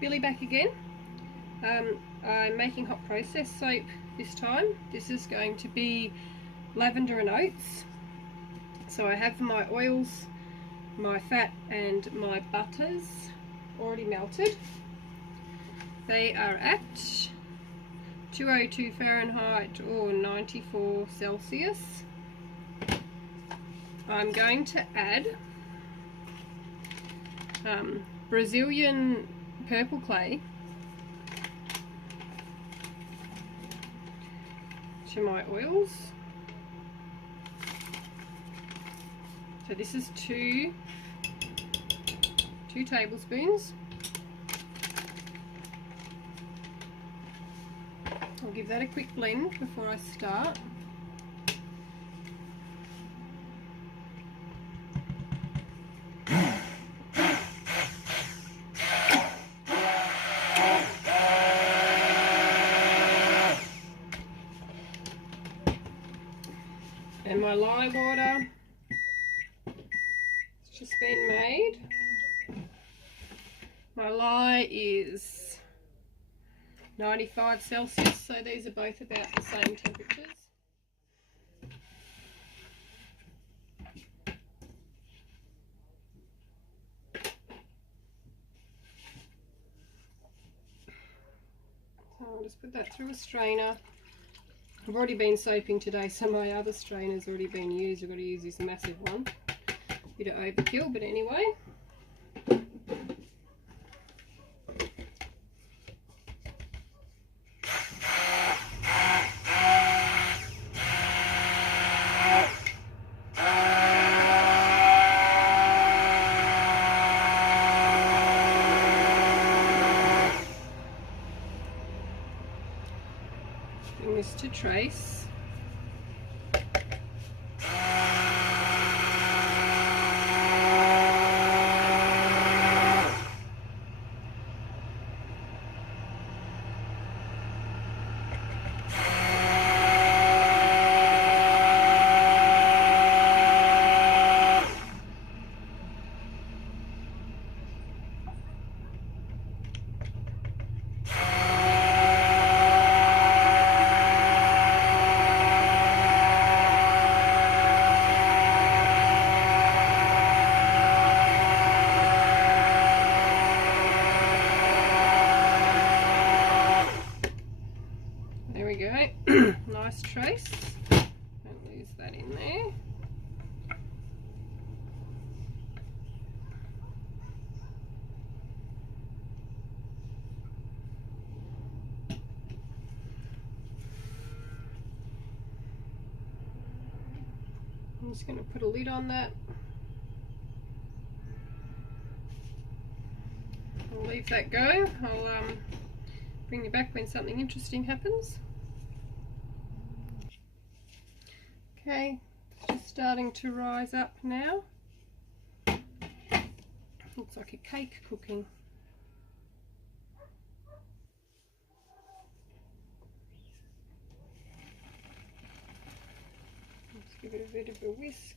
Billy back again. I'm making hot process soap this time. This is going to be lavender and oats. So I have my oils, my fat and my butters already melted. They are at 202 Fahrenheit or 94 Celsius. I'm going to add Brazilian purple clay to my oils. So this is two tablespoons. I'll give that a quick blend before I start. And my lye water, it's just been made. My lye is 95 Celsius, so these are both about the same temperatures. So I'll just put that through a strainer. I've already been soaping today, so my other strainer's already been used. I've got to use this massive one. Bit of overkill, but anyway. Bring this to trace. There we go. Nice trace. Don't lose that in there. I'm just going to put a lid on that. I'll leave that go. I'll bring you back when something interesting happens. Okay, it's just starting to rise up now. Looks like a cake cooking. Let's give it a bit of a whisk.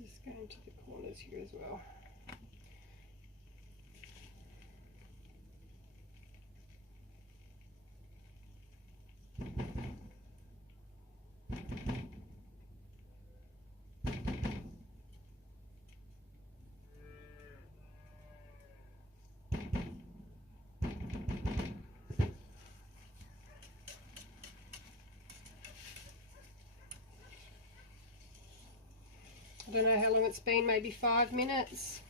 Just going to the corners here as well. I don't know how long it's been, maybe 5 minutes.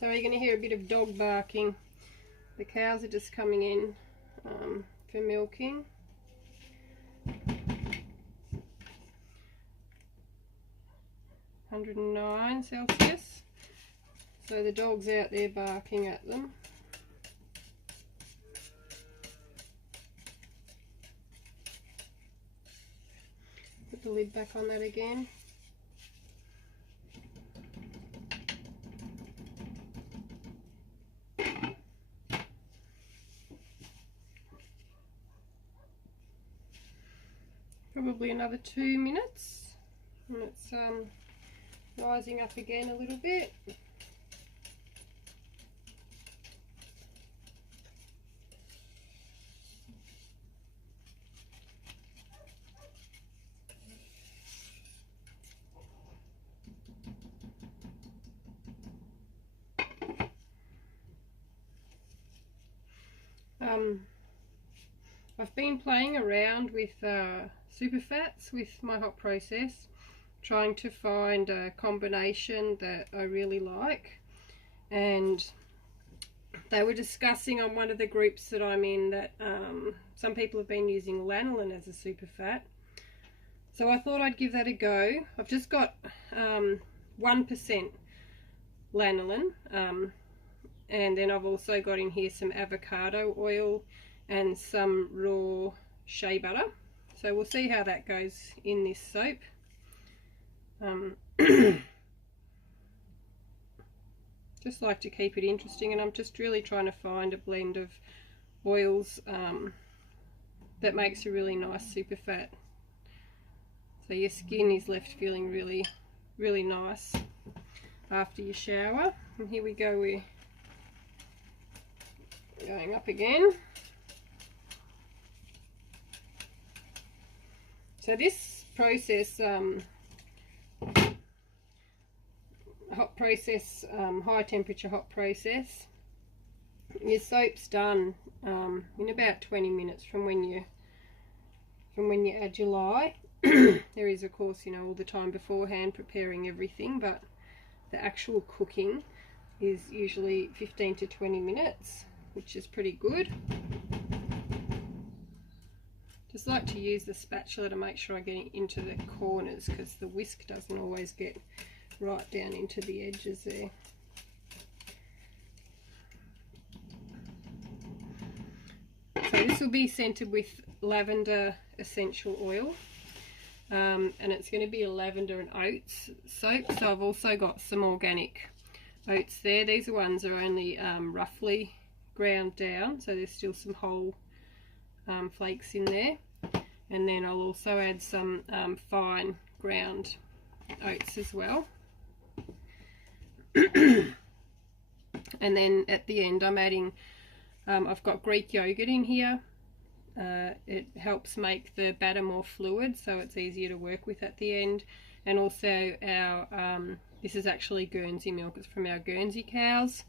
So you're going to hear a bit of dog barking. The cows are just coming in for milking. (109 Celsius). So the dog's out there barking at them. Put the lid back on that again. probably another 2 minutes, and it's rising up again a little bit. I've been playing around with super fats with my hot process, trying to find a combination that I really like, and they were discussing on one of the groups that I'm in that some people have been using lanolin as a super fat, so I thought I'd give that a go. I've just got 1% lanolin, and then I've also got in here some avocado oil and some raw shea butter, so we'll see how that goes in this soap. Just like to keep it interesting, and I'm just really trying to find a blend of oils that makes a really nice super fat, so your skin is left feeling really, really nice after your shower. And here we go, we're going up again. So this process, hot process, high temperature hot process, your soap's done in about 20 minutes from when you add your lye. There is, of course, you know, all the time beforehand preparing everything, but the actual cooking is usually 15 to 20 minutes, which is pretty good. Just like to use the spatula to make sure I get into the corners, because the whisk doesn't always get right down into the edges there. So this will be scented with lavender essential oil, and it's going to be a lavender and oats soap. So I've also got some organic oats there. These ones are only roughly ground down, so there's still some whole flakes in there. And then I'll also add some fine ground oats as well. And then at the end I'm adding, I've got Greek yogurt in here. It helps make the batter more fluid, so it's easier to work with at the end. And also our, this is actually Guernsey milk, it's from our Guernsey cows.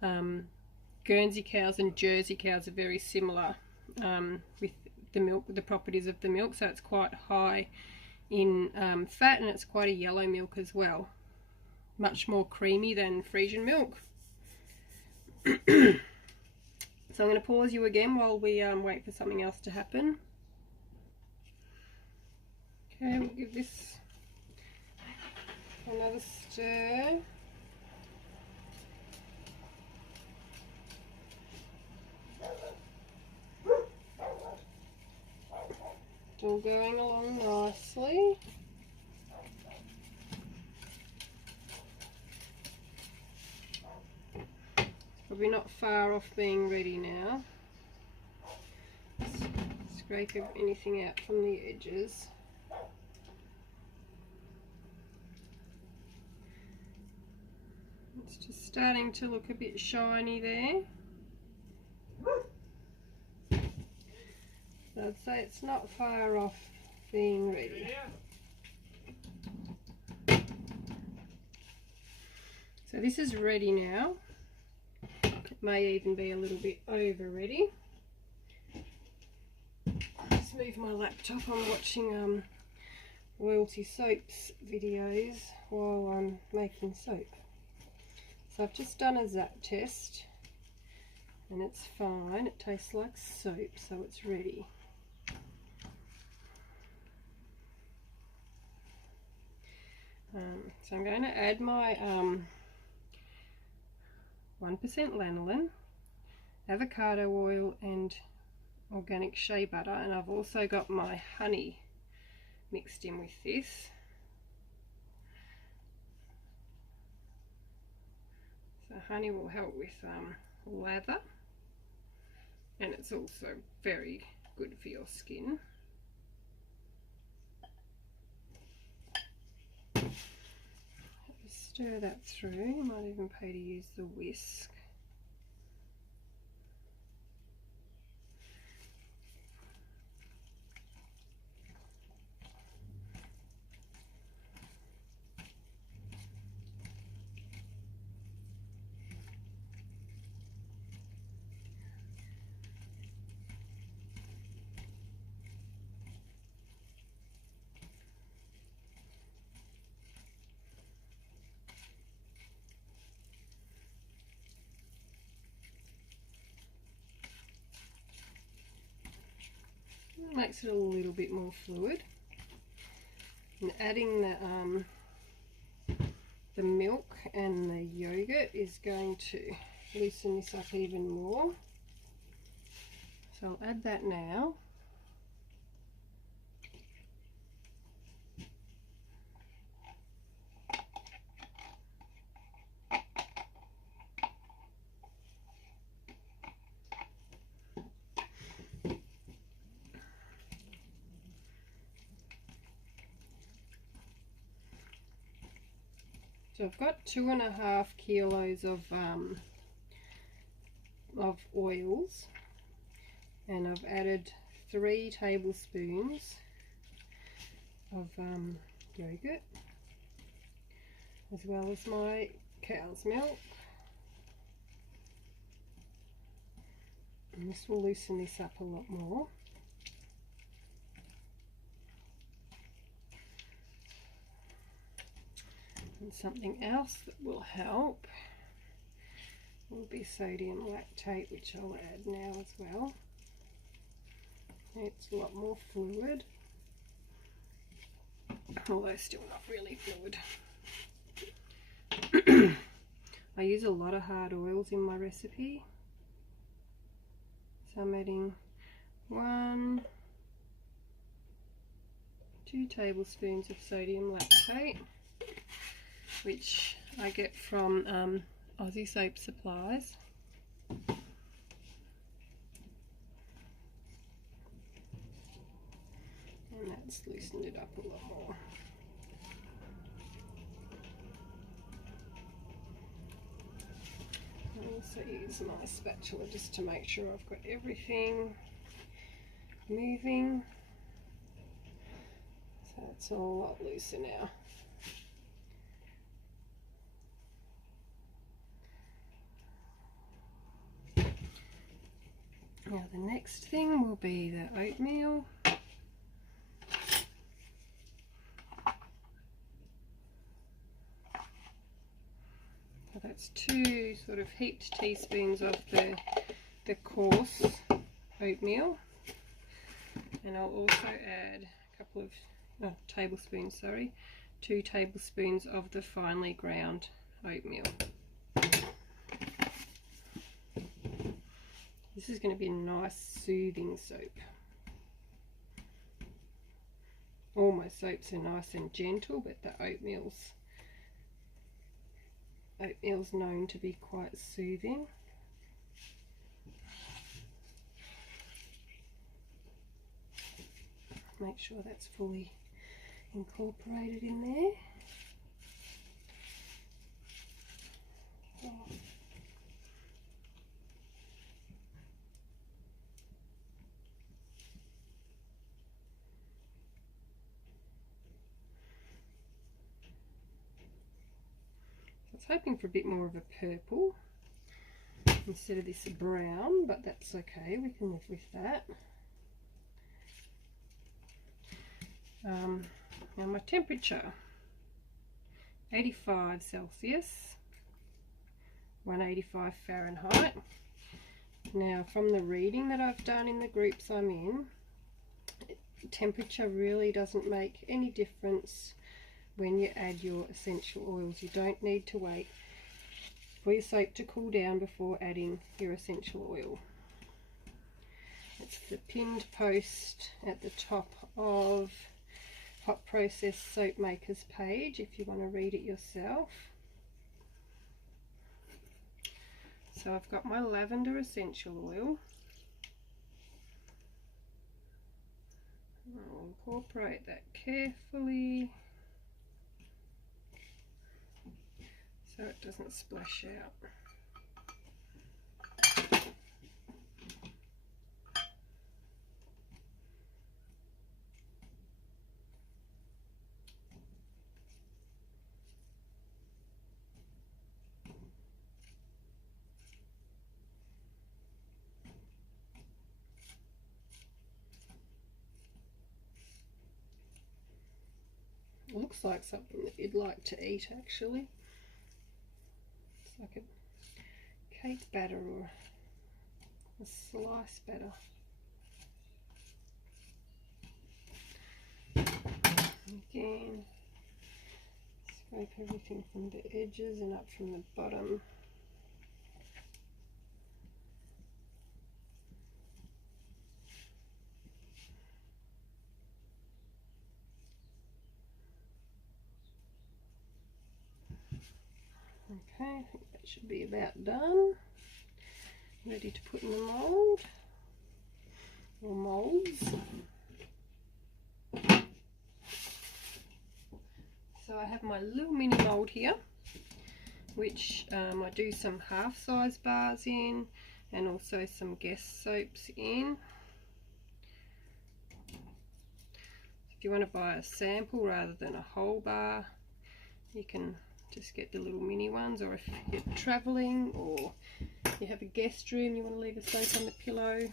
Guernsey cows and Jersey cows are very similar with the milk, the properties of the milk, so it's quite high in fat, and it's quite a yellow milk as well, much more creamy than Frisian milk. So I'm going to pause you again while we wait for something else to happen. Okay, we'll give this another stir. All going along nicely. Probably not far off being ready now. Scrape anything out from the edges. It's just starting to look a bit shiny there. I'd say it's not far off being ready. So this is ready now. It may even be a little bit over ready. Let's move my laptop. I'm watching Royalty Soaps videos while I'm making soap. So I've just done a zap test and it's fine. It tastes like soap, so it's ready. So I'm going to add my 1% lanolin, avocado oil and organic shea butter, and I've also got my honey mixed in with this. So honey will help with lather, and it's also very good for your skin. Stir that through. You might even pay to use the whisk. Makes it a little bit more fluid. And adding the milk and the yogurt is going to loosen this up even more. So I'll add that now. So I've got 2.5 kilos of oils, and I've added 3 tablespoons of yogurt, as well as my cow's milk. And this will loosen this up a lot more. And something else that will help will be sodium lactate, which I'll add now as well. It's a lot more fluid, although still not really fluid. I use a lot of hard oils in my recipe, so I'm adding 2 tablespoons of sodium lactate, which I get from Aussie Soap Supplies. And that's loosened it up a lot more. I also use my spatula just to make sure I've got everything moving. So it's all a lot looser now. Now the next thing will be the oatmeal. So that's 2 sort of heaped teaspoons of the coarse oatmeal, and I'll also add a couple of tablespoons, sorry, 2 tablespoons of the finely ground oatmeal. This is going to be a nice soothing soap. All my soaps are nice and gentle, but the oatmeal's known to be quite soothing. Make sure that's fully incorporated in there. Oh. I was hoping for a bit more of a purple instead of this brown, but that's okay, we can live with that. Now my temperature, 85 Celsius, 185 Fahrenheit. Now from the reading that I've done in the groups I'm in, temperature really doesn't make any difference when you add your essential oils. You don't need to wait for your soap to cool down before adding your essential oil. It's the pinned post at the top of Hot Process Soap Makers page if you want to read it yourself. So I've got my lavender essential oil. I'll incorporate that carefully. so it doesn't splash out. It looks like something that you'd like to eat, actually. It's like a cake batter or a slice batter. Again, scrape everything from the edges and up from the bottom. Okay, I think that should be about done. Ready to put in the mould or moulds. So I have my little mini mould here, which I do some half-size bars in and also some Guess soaps in. If you want to buy a sample rather than a whole bar, you can just get the little mini ones, or if you're travelling or you have a guest room, you want to leave a soap on the pillow.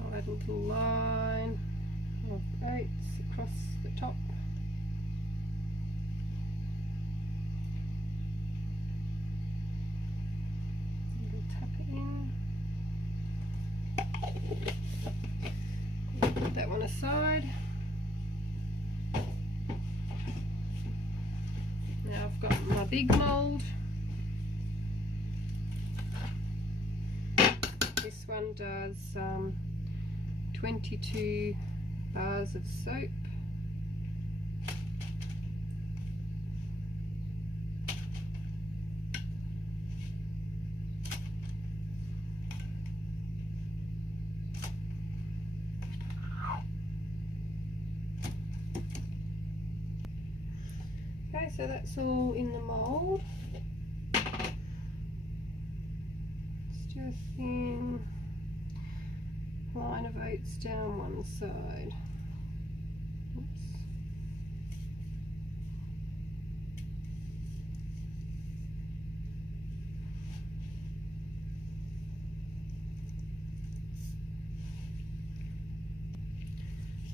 I'll add a little line of oats across the top. We'll tap it in. Put that one aside. Now I've got my big mould. This one does 22 bars of soap. Okay, so that's all in the mould. Let's do a thin line of oats down one side. Oops.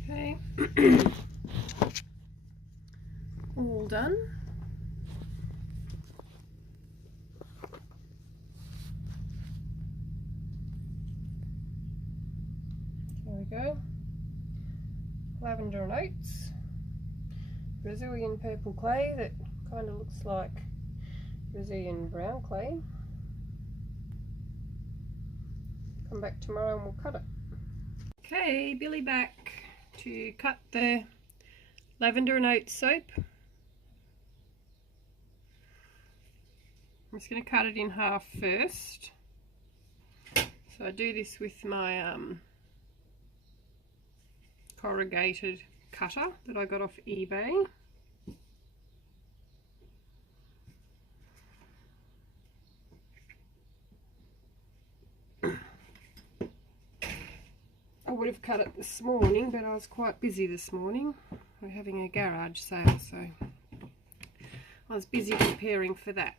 Okay, all done. There we go. Lavender and oats. Brazilian purple clay that kind of looks like Brazilian brown clay. Come back tomorrow and we'll cut it. Okay, Billy back to cut the lavender and oats soap. I'm just going to cut it in half first. So I do this with my corrugated cutter that I got off eBay. I would have cut it this morning, but I was quite busy this morning. We're having a garage sale, so I was busy preparing for that.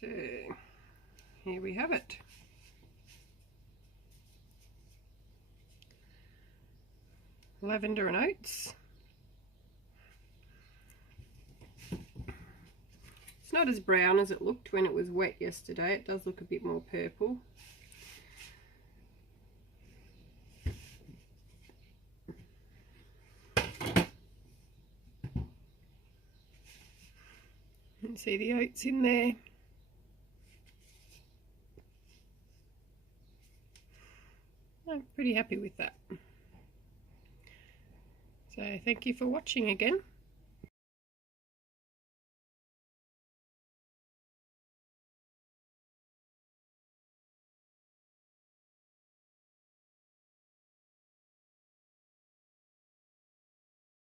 So here we have it. Lavender and oats. It's not as brown as it looked when it was wet yesterday. It does look a bit more purple. You can see the oats in there. I'm pretty happy with that. So thank you for watching again.